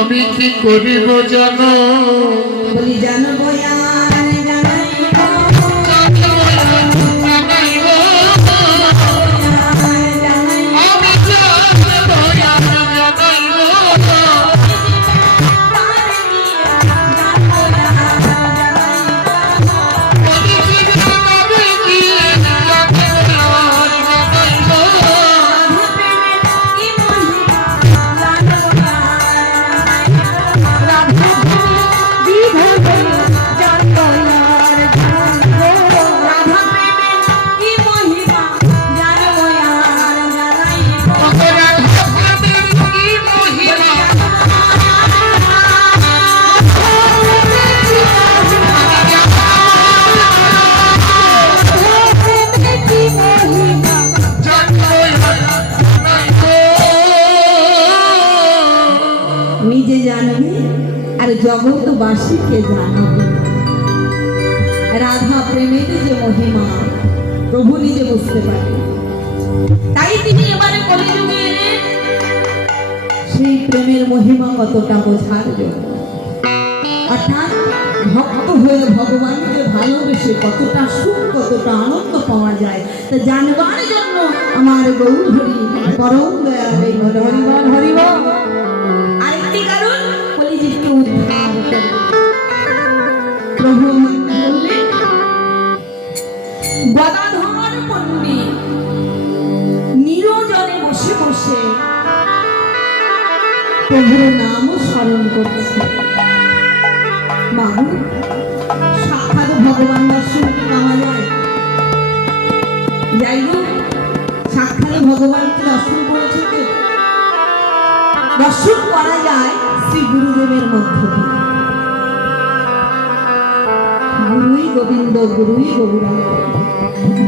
আমি কি করিব জানো বলি জানো বয়া নিজে জানবে আর জগৎবাসীকে জানাবে রাধা প্রেমের যে মহিমা প্রভু নিজে বুঝতে পারে। তাই তিনি এবারে কলিযুগে এলেন সেই প্রেমের মহিমা কতটা বোঝার জন্য, অর্থাৎ ভক্ত হয়ে ভগবানকে ভালোবেসে কতটা সুখ কতটা আনন্দ পাওয়া যায় তা জানবার জন্য আমার গৌর হরি পরম দয়াল হরিবল হরিবল। আরেকটি কারণ কলিযুগকে উদ্ধার করে প্রভু বললেন গদাধর পণ্ডিত নিরজনে বসে বসে প্রভুর নাম স্মরণ করছে। বাবু সাক্ষাৎ ভগবান দর্শন কি পাওয়া যায়? যাই হোক সাক্ষাৎ ভগবানকে দর্শন করেছে কে? দর্শন করা যায় শ্রী গুরুদেবের মধ্য দিয়ে। গুরুই গোবিন্দ গুরুই গৌরাঙ্গ।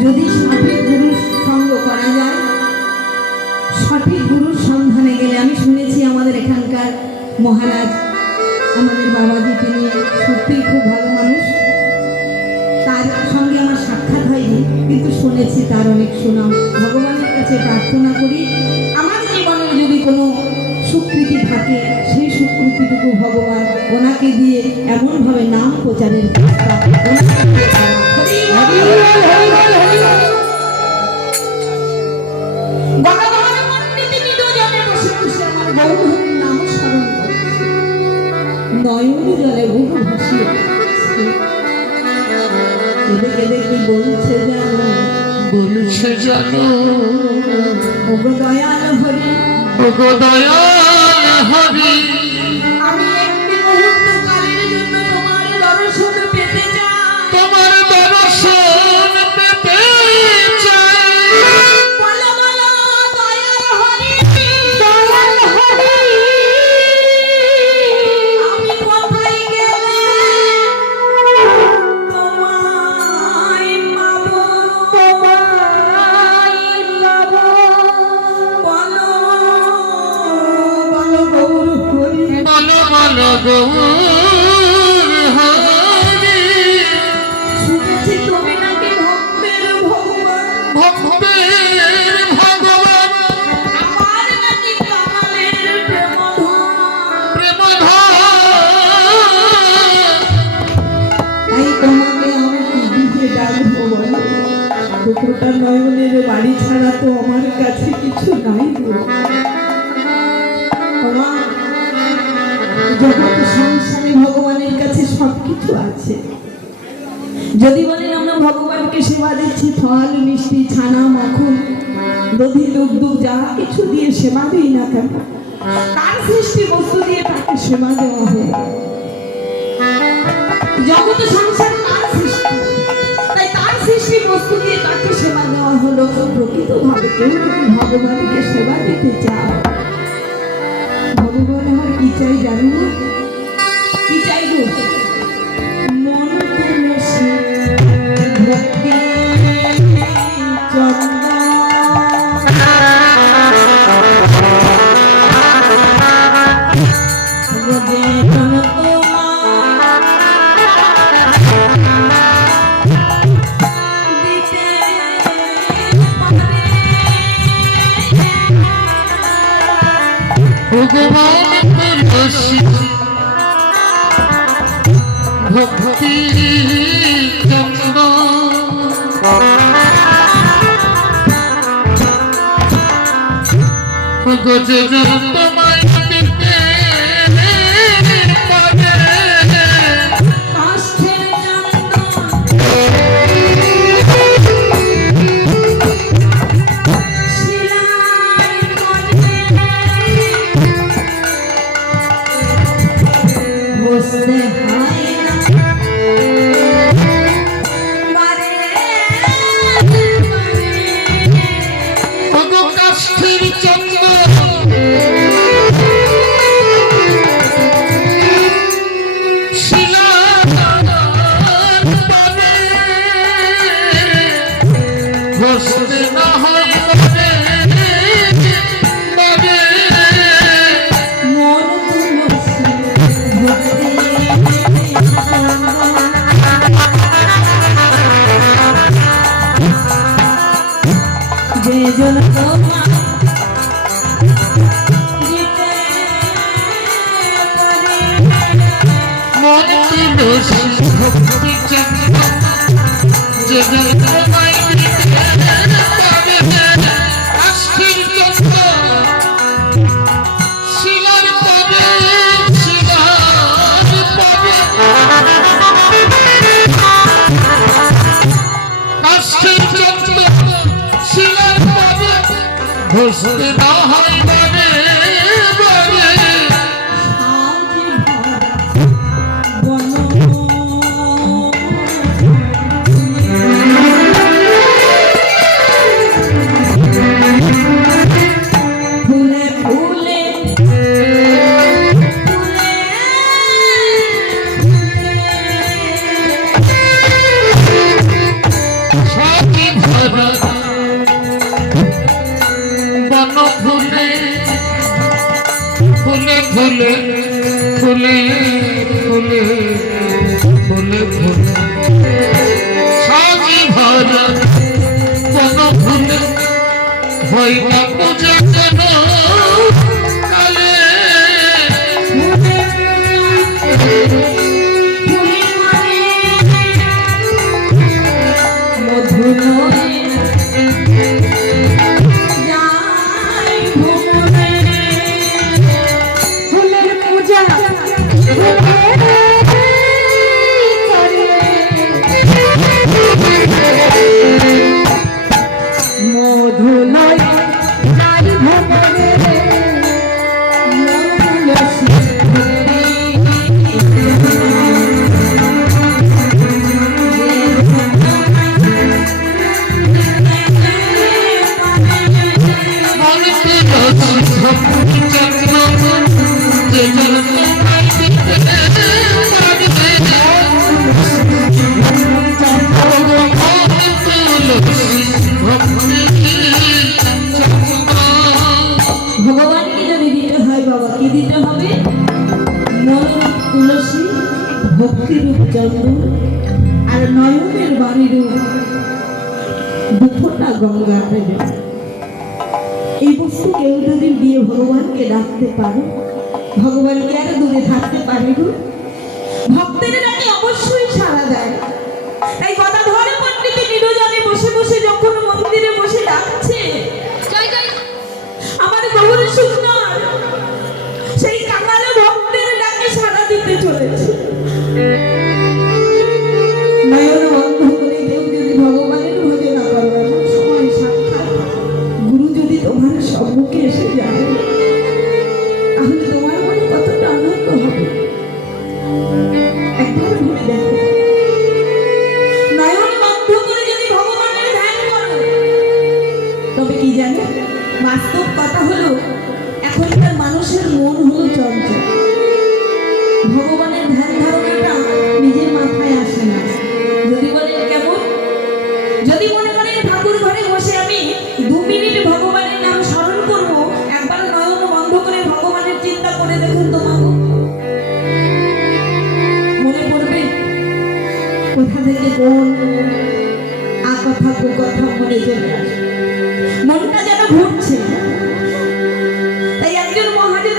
যদি সঠিক গুরুর সঙ্গ করা যায়, সঠিক গুরুর সন্ধানে গেলে, আমি শুনেছি আমাদের এখানকার মহারাজ আমাদের বাবাজি তিনি সত্যিই খুব ভালো মানুষ, তার সঙ্গে আমার সাক্ষাৎ হয়নি কিন্তু শুনেছি তার অনেক সুনাম। ভগবানের কাছে প্রার্থনা করি আমার জীবনে যদি কোনো স্বীকৃতি থাকে সেই স্বীকৃতিটুকু ভগবান ওনাকে দিয়ে এমনভাবে নাম প্রচারের নয়ন জলে বুক ভাসিয়ে কেঁদে কেঁদে কি বলছে জানো, বলছে জানো ওগো দয়াল হরি, ওগো দয়াল হরি, আমি একটি মুহূর্ত কালের জন্য তোমার দর্শন পেতে চাই, তোমার দর্শন পেতে চাই। বলো বলো দয়াল হরি, দয়াল হরি, আমি কোথায় গেলে তোমায় পাবো, তোমায় পাবো, বলো বলো গৌর হরি, বলো বলো গৌর হরি, শুনেছি তুমি নাকি ভক্তের ভগবান, ভক্তের ভগবান, আমার নাকি কামালের প্রেমধন, প্রেমধন। তাই তোমাকে আমি কি দিয়ে ডাকবো বলো? দুপুরটা নয়নের বাড়ি ছাড়া তো আমার কাছে কিছু নাই গো। ওমা, জগৎ সংসারে ভগবানের কাছে সবকিছু আছে। যদি বলেন আমরা ভগবানকে সেবা দিচ্ছি ফল মিষ্টি ছানা মাখন দধি দুগ্ধ যা কিছু দিয়ে সেবা দিই না কেন, তার সৃষ্টি বস্তু দিয়ে তাকে সেবা দেওয়া হয়। জগৎ সংসার তার সৃষ্টি, তাই তার সৃষ্টি বস্তু দিয়ে তাকে সেবা দেওয়া হলো। প্রকৃতভাবে কেউ যদি ভগবানকে সেবা দিতে চায়, ভগবান আমার কি চাই জানো না? কি চাই গো? মন তুলসী ভক্তি চন্দ্র ভগবান তুলসী ভক্তি চন্দ্র গজর তোমায় দিতে পারে কাষ্ঠের চন্দন শিলায় গড়ে বসতে হয় না বারে বারে কাষ্ঠের চন্দ্র ঘষতে না হয় মনে মনে মন তুলসী ভক্তি যে জন তোমার দিতে পারে মন তুলসী ভক্তি চন্দ্র যে তোমায় দিতে পারে কাষ্ঠের চন্দ্র শিলার পাবে শিলার পাবে কাষ্ঠের চন্দ্র শিলার পাবে ঘষতে না হয় মানে মানে সাজি ভরা বন ফুলে ফুলে সাজি ভরা বন ফুলে ফুলে ফুলে ফুলে ফুলে ফুলে ফুলে সাজি ভরা বন ফুলে হয় না পূজা কেন কালে ফুলে ফুলে মধুময় যাই ভুবনে ফুলের পূজা মধুময় যাই ভুবনে মধুলসী মন তুলসী ভক্তি চন্দ্র যে জন তোমায় দিতে পারে ভগবান তুলসী ভক্তি চন্দ্র ভগবানকে যদি দিতে হয় বাবা কি দিতে হবে মন তুলসী ভক্তিরূপ চন্দ্র আর নয়নের বাণীরূপ দুফোটা গঙ্গা দেবে এই বস্তু কেউ যদি দিয়ে ভগবানকে ডাকতে পারে ভগবানকে আর দূরে থাকতে পারে গো ভক্তের ডাকে অবশ্যই সাড়া দেয় তাই কথা ধরে পণ্ডিত নিরজনে বসে বসে যখন মন্দিরে বসে ডাকছে আমার গৌর সুন্দর সেই কাঙালে ভক্তের ডাকে সাড়া দিতে চলেছে নয়ন বন্ধ করে কেউ যদি ভগবানের ভোজে না পারবে এমন সময় সাক্ষাৎ গুরু যদি তোমার সম্মুখে এসে যায় তাহলে তোমার মনে কতটা আনন্দ হবে একবার ভেবে দেখো নয়ন বন্ধ করে যদি ভগবানের ধ্যান করো তবে কি জানো বাস্তব কথা হলো এখনকার মানুষের মন হলো চঞ্চল ভগবানের ধ্যান ধারণাটা নিজের মাথায় আসে না যদি বলেন কেমন যদি মনে করেন ঠাকুর ঘরে বসে আমি 2 মিনিট ভগবানের নাম স্মরণ করবো একবার নয়ন বন্ধ করে ভগবানের চিন্তা করে দেখুন তো মাগো মনে পড়বে কোথা থেকে কোন কথা কুকথা মনে চলে আসে মনটা যেন ঘুরছে তাই একজন মহাজন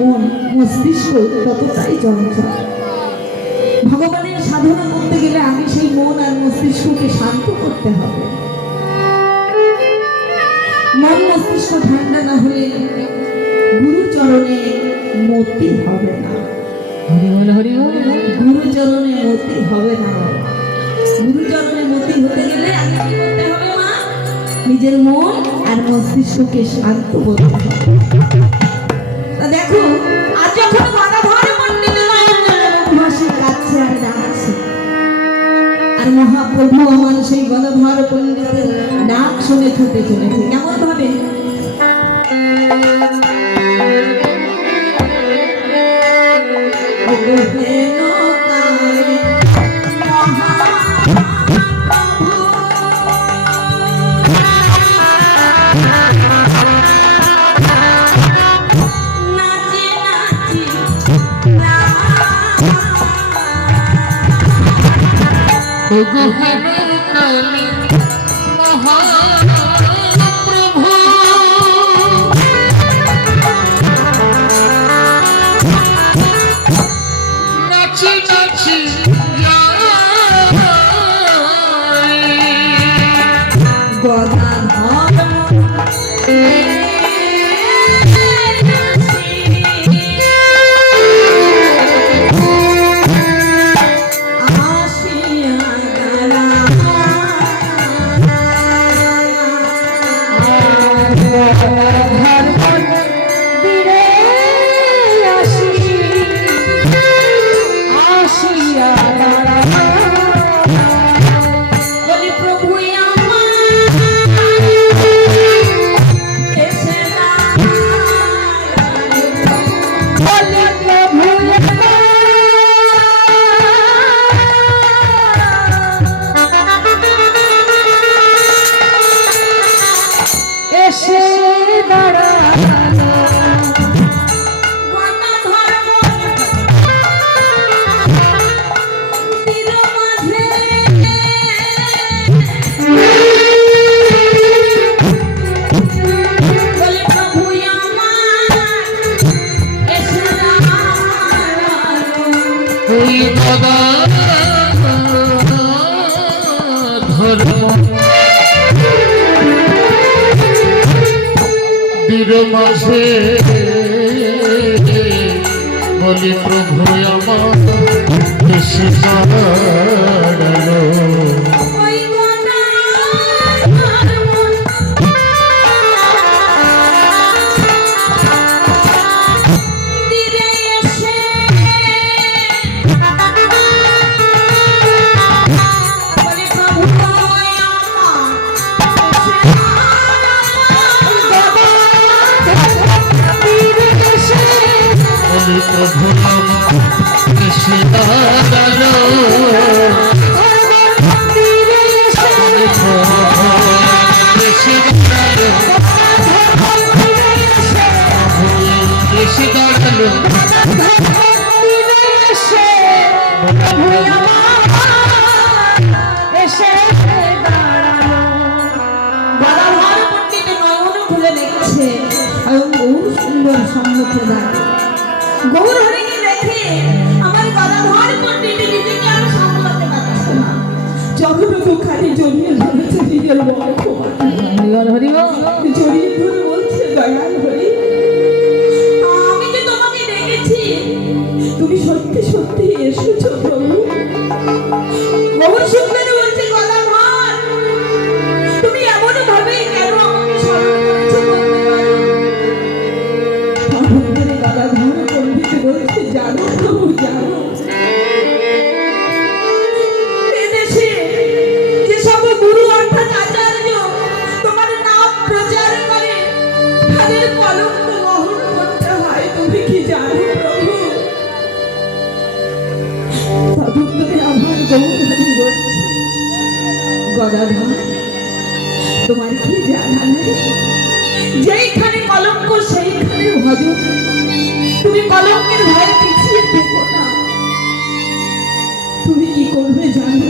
মন মস্তিষ্ক ততটাই চঞ্চল। ভগবানের সাধনা করতে গেলে আগে সেই মন আর মস্তিষ্ককে শান্ত করতে হবে। মন মস্তিষ্ক ঠান্ডা না হলে গুরুচরণে মতি হবে না। গুরুচরণে মতি হবে না। গুরুচরণে মতি হতে গেলে আগে কি করতে হবে মা? নিজের মন আর মস্তিষ্ককে শান্ত করতে হবে। তা দেখো, আজ যখন গদাধর পণ্ডিত নয়নজলে কাছে আর ডাকছে, আর মহাপ্রভু আমার সেই গদাধর পণ্ডিতের ডাক শুনে ছুটে চলেছে। কেমন ভাবে? কালী মহাপ্রভু নাচি নাচি বীর মাঝে বলি প্রভু আমার এসে দাঁড়ালো। প্রভু এসে দাঁড়ালো, এসে দাঁড়ালো, এসে দাঁড়ালো। গদাধর পণ্ডিত নয়ন খুলে দেখছে স্বয়ং গৌর সুন্দর সম্মুখে দাঁড়িয়ে। গৌর হরে গিয়ে দেখে আমার গদাধর পণ্ডিত নিজেকে আর সামলাতে পারছে না। যতটুকু খালি জড়িয়ে ধরেছে নিজের বড় জড়িয়ে ধরে বলছে, দয়াল হরি, আমি যে তোমাকে দেখেছি, তুমি সত্যি সত্যি এসেছো প্রভু। গৌর সুন্দর বলছে, গদাধর তুমি এমন ভাবে কেন আমাকে স্মরণ করেছো বলতে পারো? গদাধর পণ্ডিত বলছে, জানো প্রভু জানো, এদেশে যেসব গুরু অর্থাৎ আচার্য তোমার নাম প্রচার করে তাদের কলঙ্ক বহন করতে হয়। তুমি কি জানো প্রভু? তদুত্তরে আমার গৌরী বলছে, গদাধর তোমার কি জানা নেই? যেইখানে কলঙ্ক সেইখানে ভজন। তুমি কলঙ্কের ভয় পিছিয়ে থেকো না। তুমি কি করবে জানো?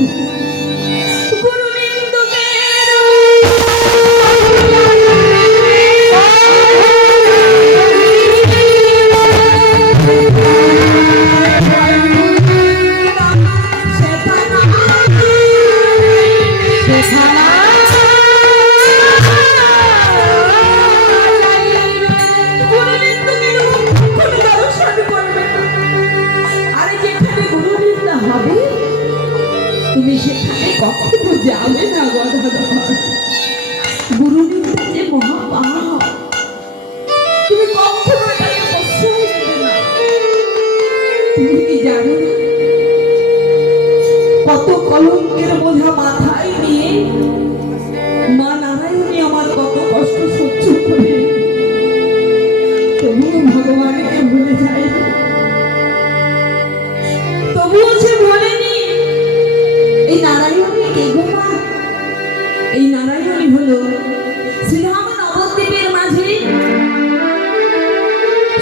তুমি সেখানে কখনো যাবে না গদাধর। গুরু নিন্দা যে মহাপাপ, তুমি কখনো এটাকে প্রশ্রয় দেবে না। তুমি কি জানো না কত কলঙ্কের বোঝা মাথায় নিয়ে মা নারায়ণী আমার কত কষ্ট সহ্য করে তবুও ভগবানকে ভুলে যায়, তবুও সে বলেনি এই নারায়ণী কে গো মা? এই নারায়ণী হলো শ্রীরাম নবদ্বীপের মাঝে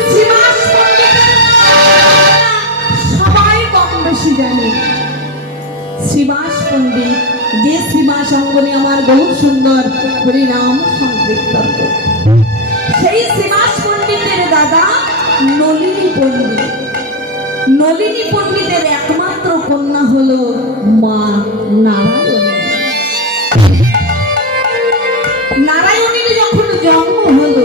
শ্রীবাস পণ্ডিতের সবাই কম বেশি জানে। শ্রীবাস পণ্ডিত, যে শ্রীবাস অঙ্গনে আমার বহু সুন্দর হরিনাম সংকীর্তন করত, সেই শ্রীবাস পণ্ডিতের দাদা নলিনী পণ্ডিত। নলিনী পণ্ডিতের একমাত্র কন্যা হলো মা নারায়ণী। নারায়ণীর যখন জন্ম হলো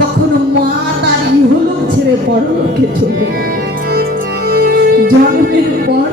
তখন মা তার ইহলোক ছেড়ে পরলোকে চলে গেল। জন্মের পর